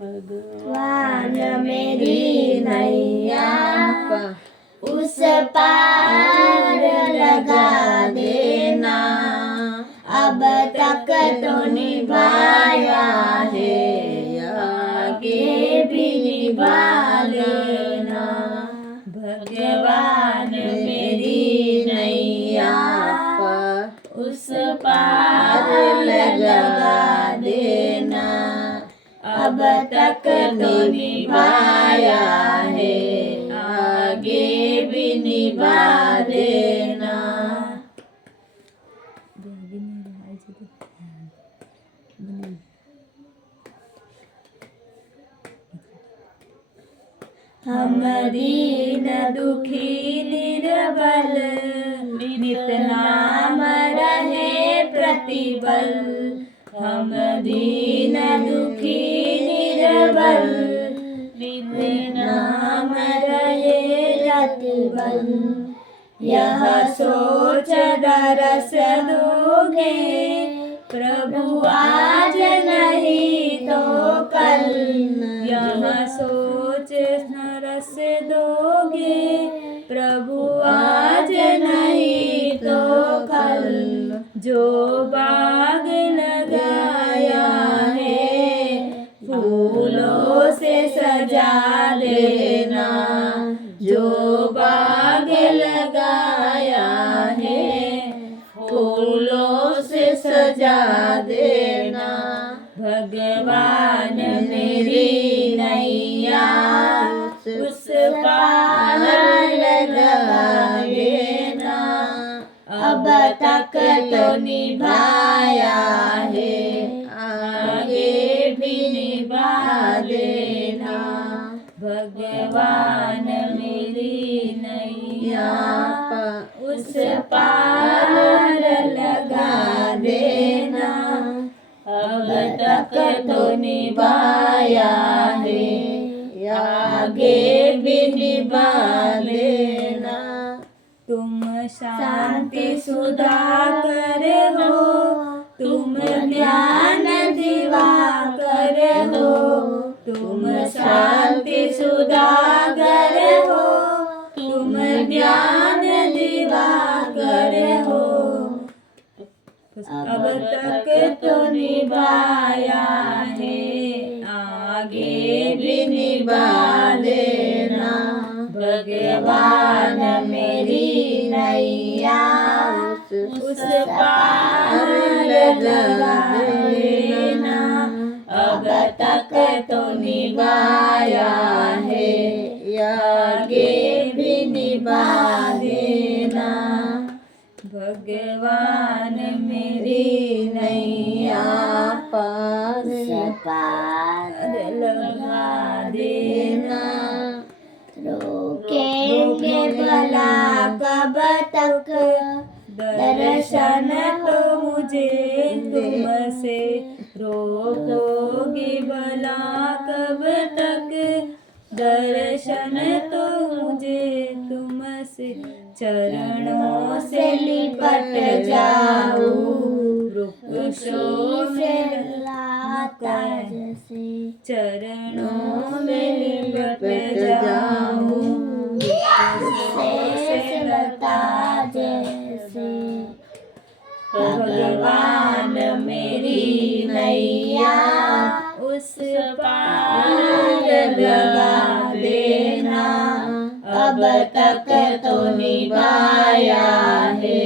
भगवान मेरी नैया उस पार लगा देना। अब तक तो निभाया है, आगे भी निभा लेना। भगवान मेरी नैया उस पार लगा देना। अब तक तो निभाया है, आगे भी निभा देना। हम दीन दुखी निर्बल, नित नाम रहे प्रतिबल। हम दीन दुखी निर्बल, नित नाम रहे प्रतिबल। यह सोच दरस दोगे प्रभु आज नहीं तो कल। यह सोच रस दोगे प्रभु आज नहीं तो कल। जो बाग लगाया है फूलों से सजा देना। जो बाग लगाया है फूलों से सजा देना। भगवान मेरी नैया उस पार लगा देना। अब तक तो निभाया है, आगे भी निभा देना। भगवान मेरी नैया उस पार लगा देना। अब तक तो निभाया है, आगे भी निभा देना। तुम शांति सुधाकर हो, तुम ज्ञान दिवाकर हो। तुम शांति सुधाकर हो, तुम ज्ञान दिवाकर हो। अब तक तो निभाया है, आगे भी निभा देना। भगवान मेरी नैया उस पार लगा देना। अब तक तो निभाया है, आगे भी निभा देना। भगवान मेरी नैया पार लगा देना। रोकेंगे भला कब तक दर्शन तो मुझे तुमसे। रोकोगे भला कब तक दर्शन तो मुझे तुमसे। चरणों से लिपट जाऊं वृक्षों में लाता जैसे। चरणों में लिपट जाऊं वृक्षों से लता जैसे। भगवान मेरी नैया उस पार लगा देना। अब तक तो निभाया है,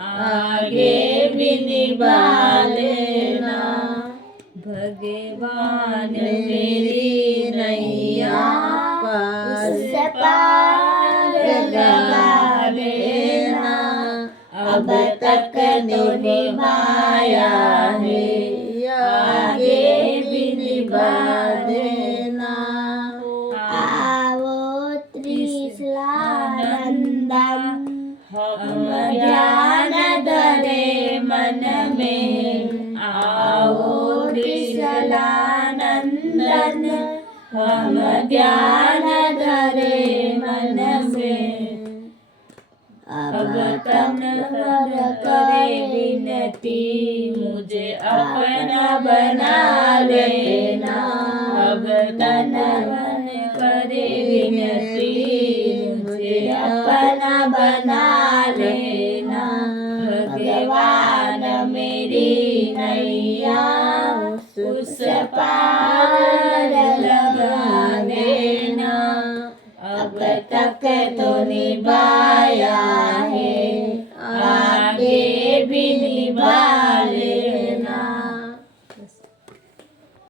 आगे भी निभा लेना। भगवान मेरी नैया उस पार लगा देना। अब तक तो निभाया है, आगे भी निभा देना। आओ त्रिशूलानंदन हम ध्यान धरे मन में। आओ त्रिशूलानंदन हम ध्यान धरे मन में। अब तन पर करे विनती मुझे अपना बना लेना। अब नमन करे विनती, मुझे अपना बना लेना। भगवान मेरी नैया उस पार लगा देना। अब तक तो निभाया